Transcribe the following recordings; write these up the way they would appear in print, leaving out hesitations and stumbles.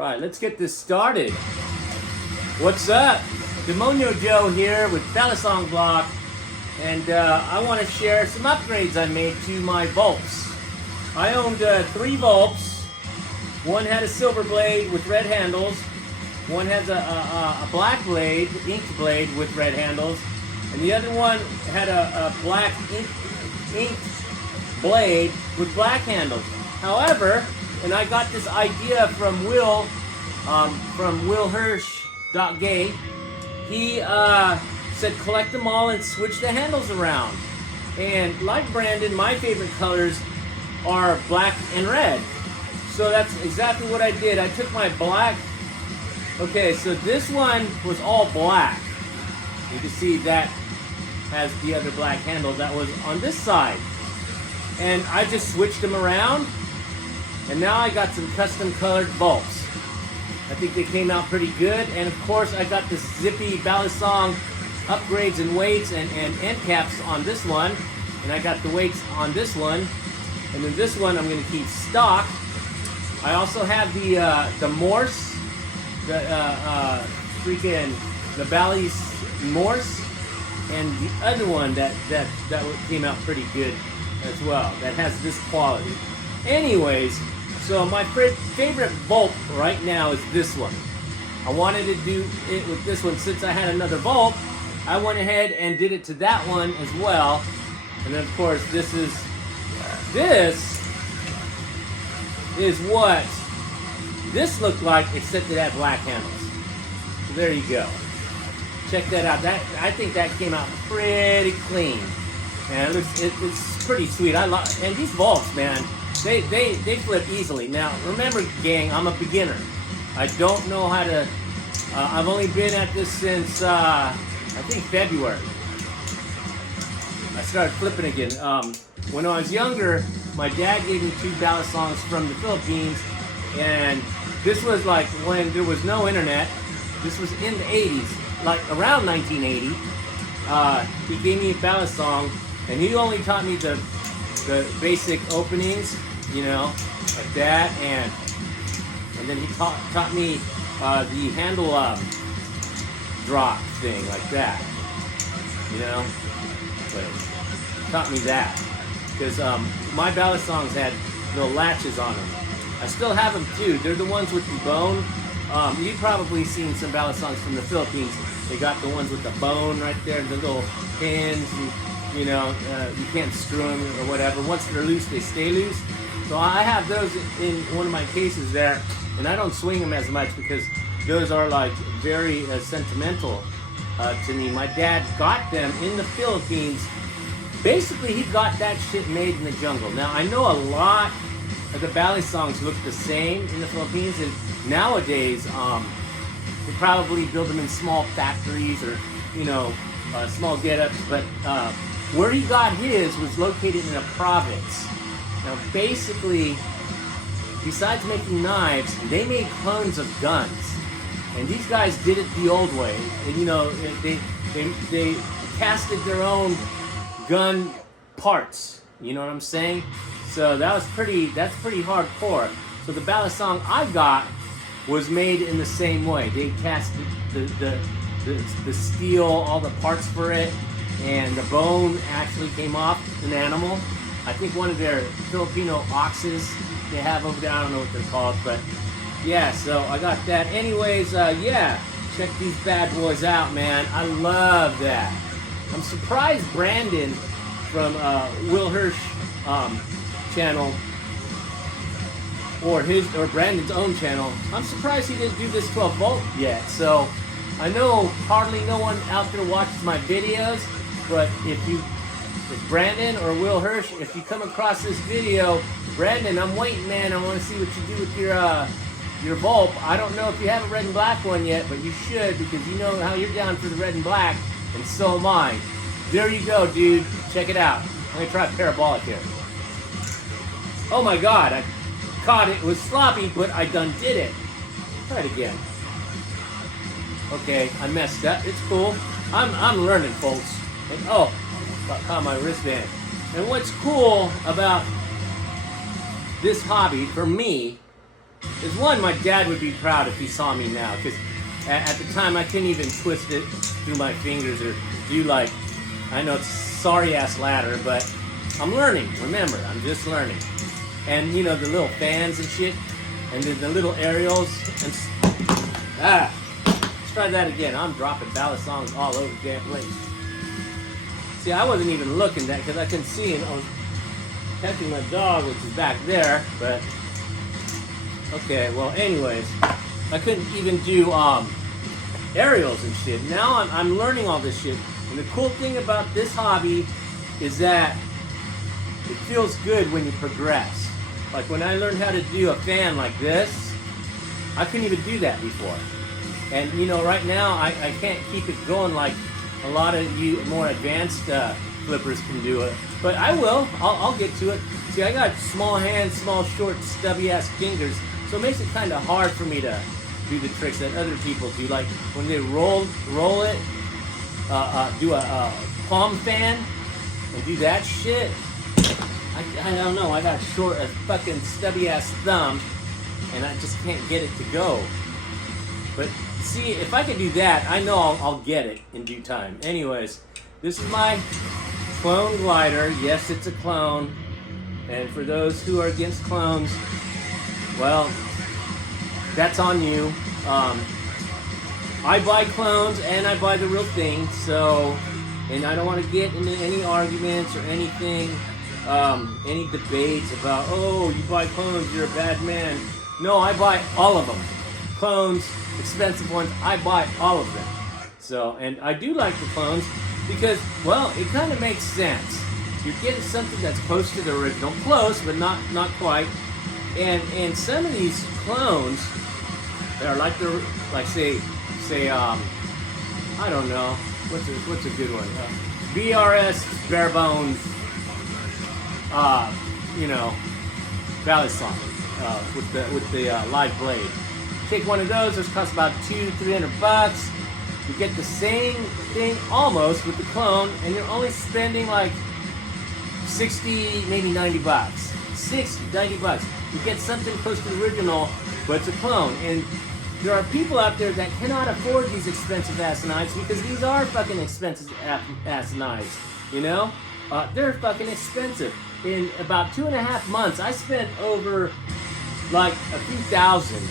Alright, let's get this started. What's up? DemonioJoe here with Balisong BLoCk, and I want to share some upgrades I made to my Vulps. I owned 3 Vulps. One had a silver blade with red handles. One has a black blade, inked blade with red handles. And the other one had a black inked blade with black handles. However, and I got this idea from Will Hirsch.gay. He said collect them all and switch the handles around. And like Brandon, my favorite colors are black and red. So that's exactly what I did. I took my black. Okay, so this one was all black. You can see that has the other black handle that was on this side. And I just switched them around. And now I got some custom colored Vulps. I think they came out pretty good. And of course I got this zippy Balisong upgrades and weights and end caps on this one. And I got the weights on this one. And then this one I'm going to keep stock. I also have the Morse, the Balisongs Morse, and the other one that came out pretty good as well. That has this quality. Anyways, so my favorite Vulp right now is this one. I wanted to do it with this one since I had another Vulp. I went ahead and did it to that one as well. And then of course this is what this looked like, except it had black handles. So there you go. Check that out. I think that came out pretty clean. And it's pretty sweet. And these Vulps, man, they flip easily. Now remember, gang, I'm a beginner. I don't know how to. I've only been at this since I think February. I started flipping again. When I was younger, my dad gave me 2 Balisongs from the Philippines, and this was like when there was no internet. This was in the 80s, like around 1980. He gave me a Balisong, and he only taught me the basic openings, you know, like that, and then he taught me the handle drop thing, like that, you know. But he taught me that because my Balisongs had little latches on them. I still have them too. They're the ones with the bone. You've probably seen some Balisongs from the Philippines. They got the ones with the bone right there, the little pins. You know, you can't screw them or whatever. Once they're loose, they stay loose. So I have those in one of my cases there, and I don't swing them as much because those are like very sentimental to me. My dad got them in the Philippines. Basically, he got that shit made in the jungle. Now, I know a lot of the Balisongs look the same in the Philippines, and nowadays, they probably build them in small factories or, you know, small get-ups, but where he got his was located in a province. Now, basically, besides making knives, they made clones of guns. And these guys did it the old way. And, you know, they casted their own gun parts. You know what I'm saying? So that's pretty hardcore. So the Balisong I got was made in the same way. They casted the steel, all the parts for it, and the bone actually came off an animal. I think one of their Filipino oxes they have over there. I don't know what they're called, but yeah, so I got that. Anyways, yeah, check these bad boys out, man. I love that. I'm surprised Brandon from Will Hirsch channel or Brandon's own channel, I'm surprised he didn't do this 12 volt yet. So I know hardly no one out there watches my videos, but if Brandon or Will Hirsch, if you come across this video, Brandon, I'm waiting, man. I want to see what you do with your Vulp. I don't know if you have a red and black one yet, but you should, because you know how you're down for the red and black, and so am I. There you go, dude. Check it out. Let me try parabolic here. Oh my God, I caught it. It was sloppy, but I done did it. Try it again. Okay, I messed up. It's cool. I'm learning, folks. And, oh, caught my wristband. And what's cool about this hobby for me is one, my dad would be proud if he saw me now, because at the time I couldn't even twist it through my fingers or do like, I know it's sorry ass ladder, but I'm learning. Remember, I'm just learning. And you know the little fans and shit, and the little aerials and let's try that again. I'm dropping balisongs all over the damn place. See, I wasn't even looking that because I couldn't see him. I was catching my dog, which is back there, but okay, well anyways, I couldn't even do aerials and shit. Now I'm learning all this shit, and the cool thing about this hobby is that it feels good when you progress. Like when I learned how to do a fan like this, I couldn't even do that before. And you know, right now I can't keep it going like a lot of you more advanced flippers can do it. But I will. I'll get to it. See, I got small hands, small, short, stubby-ass fingers, so it makes it kind of hard for me to do the tricks that other people do. Like when they roll it, do a palm fan, and do that shit. I don't know. I got a fucking stubby-ass thumb, and I just can't get it to go. But see, if I can do that, I know I'll get it in due time. Anyways, this is my clone glider. Yes, it's a clone. And for those who are against clones, well, that's on you. I buy clones and I buy the real thing, so, and I don't want to get into any arguments or anything, any debates about, oh, you buy clones, you're a bad man. No, I buy all of them. Clones, expensive ones, I buy all of them. So, and I do like the clones because, well, it kind of makes sense. You're getting something that's close to the original, close, but not quite. And some of these clones are like I don't know, what's a good one? BRS bare bones, you know, balisong with the live blade. Take one of those costs about $200-300. You get the same thing almost with the clone, and you're only spending like 60, maybe $90. 60, $90. You get something close to the original, but it's a clone. And there are people out there that cannot afford these expensive ass knives because these are fucking expensive ass knives. You know, they're fucking expensive. In about 2.5 months, I spent over like a few thousand,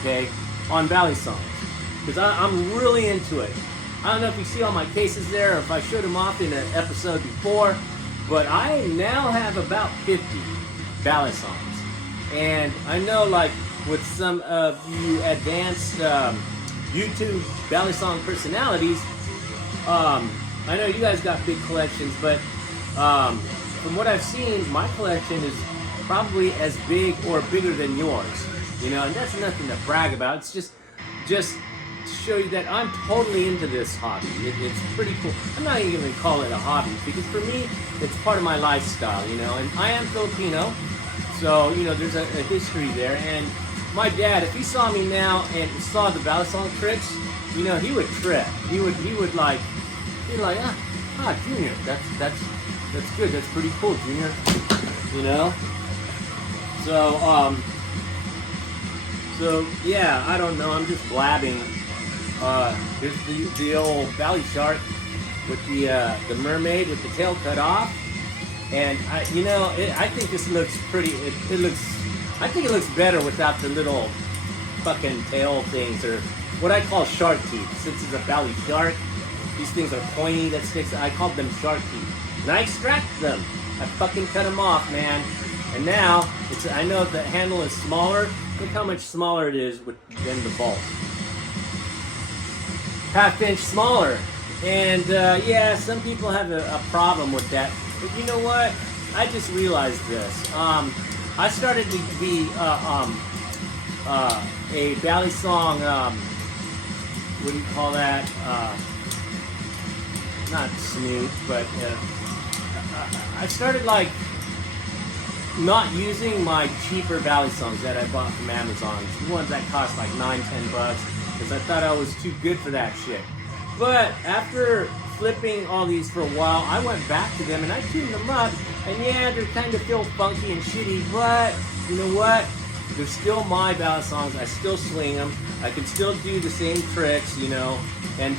okay, on balisongs because I'm really into it. I don't know if you see all my cases there or if I showed them off in an episode before, but I now have about 50 balisongs. And I know, like, with some of you advanced YouTube balisong personalities, I know you guys got big collections, but from what I've seen, my collection is probably as big or bigger than yours. You know, and that's nothing to brag about. It's just to show you that I'm totally into this hobby. It's pretty cool. I'm not even going to call it a hobby because for me, it's part of my lifestyle, you know, and I am Filipino. So, you know, there's a history there. And my dad, if he saw me now and saw the balisong tricks, you know, he would trip. He would like, Junior, that's good. That's pretty cool, Junior. You know? So yeah, I don't know. I'm just blabbing. Here's the old valley shark with the mermaid with the tail cut off. And I think this looks pretty. I think it looks better without the little fucking tail things, or what I call shark teeth. Since it's a valley shark, these things are pointy that sticks. I call them shark teeth, and I extract them. I fucking cut them off, man. And now I know the handle is smaller. Look how much smaller it is than the Vulp. Half-inch smaller. And yeah, some people have a problem with that. But you know what? I just realized this. I started to be a balisong, what do you call that? Not snoot, but I started like not using my cheaper balisongs that I bought from Amazon. The ones that cost like $9-10, because I thought I was too good for that shit. But after flipping all these for a while, I went back to them and I tuned them up. And yeah, they kind of feel funky and shitty, but you know what? they're still my balisongs. I still swing them. I can still do the same tricks, you know. And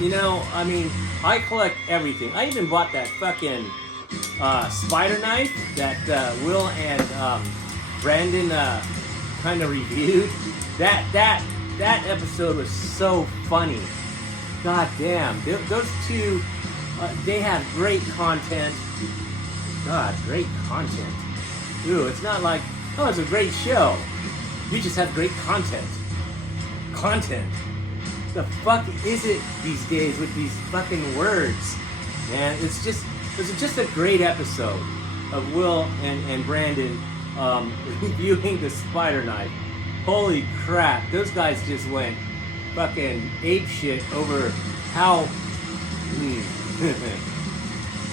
you know, I mean, I collect everything. I even bought that fucking spider knife that Will and Brandon kind of reviewed. That episode was so funny. God damn, those two, they have great content. God, great content. Ooh, it's not like, oh, it's a great show. You just have great content. Content. The fuck is it these days with these fucking words? Man, it was just a great episode of Will and Brandon reviewing the spider knife. Holy crap, those guys just went fucking ape shit over how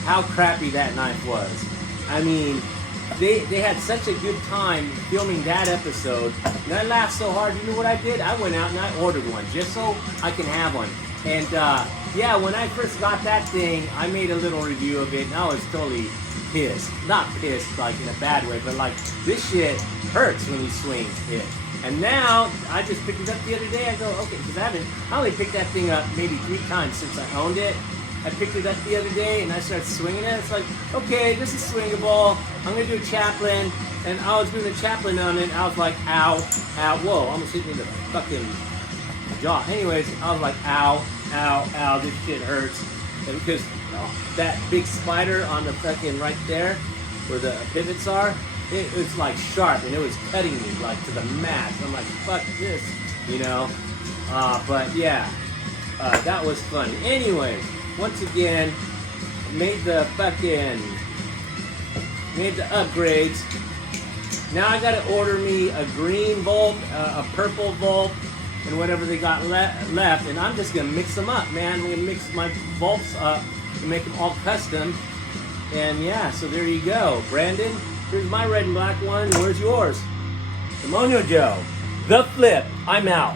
how crappy that knife was. I mean, they had such a good time filming that episode, and I laughed so hard. You know what I did? I went out and I ordered one just so I can have one. And yeah, when I first got that thing, I made a little review of it, and I was totally pissed. Not pissed like in a bad way, but like, this shit hurts when you swing it. And now, I just picked it up the other day. I go, okay, because I only picked that thing up maybe 3 times since I owned it. I picked it up the other day and I started swinging it. It's like, okay, this is swingable. I'm going to do a chaplain. And I was doing a chaplain on it. I was like, ow, ow, whoa, almost hit me in the fucking jaw. Anyways, I was like, ow, ow, ow, this shit hurts. And because that big spider on the fucking right there, where the pivots are, it was like sharp and it was cutting me like to the max. I'm like, fuck this, you know? But yeah, that was funny. Anyways, once again, made the upgrades. Now I gotta order me a green Vulp, a purple Vulp, and whatever they got left, and I'm just gonna mix them up, man. I'm gonna mix my Vulps up and make them all custom. And yeah, so there you go. Brandon, here's my red and black one. Where's yours? DemonioJoe the Flip. I'm out.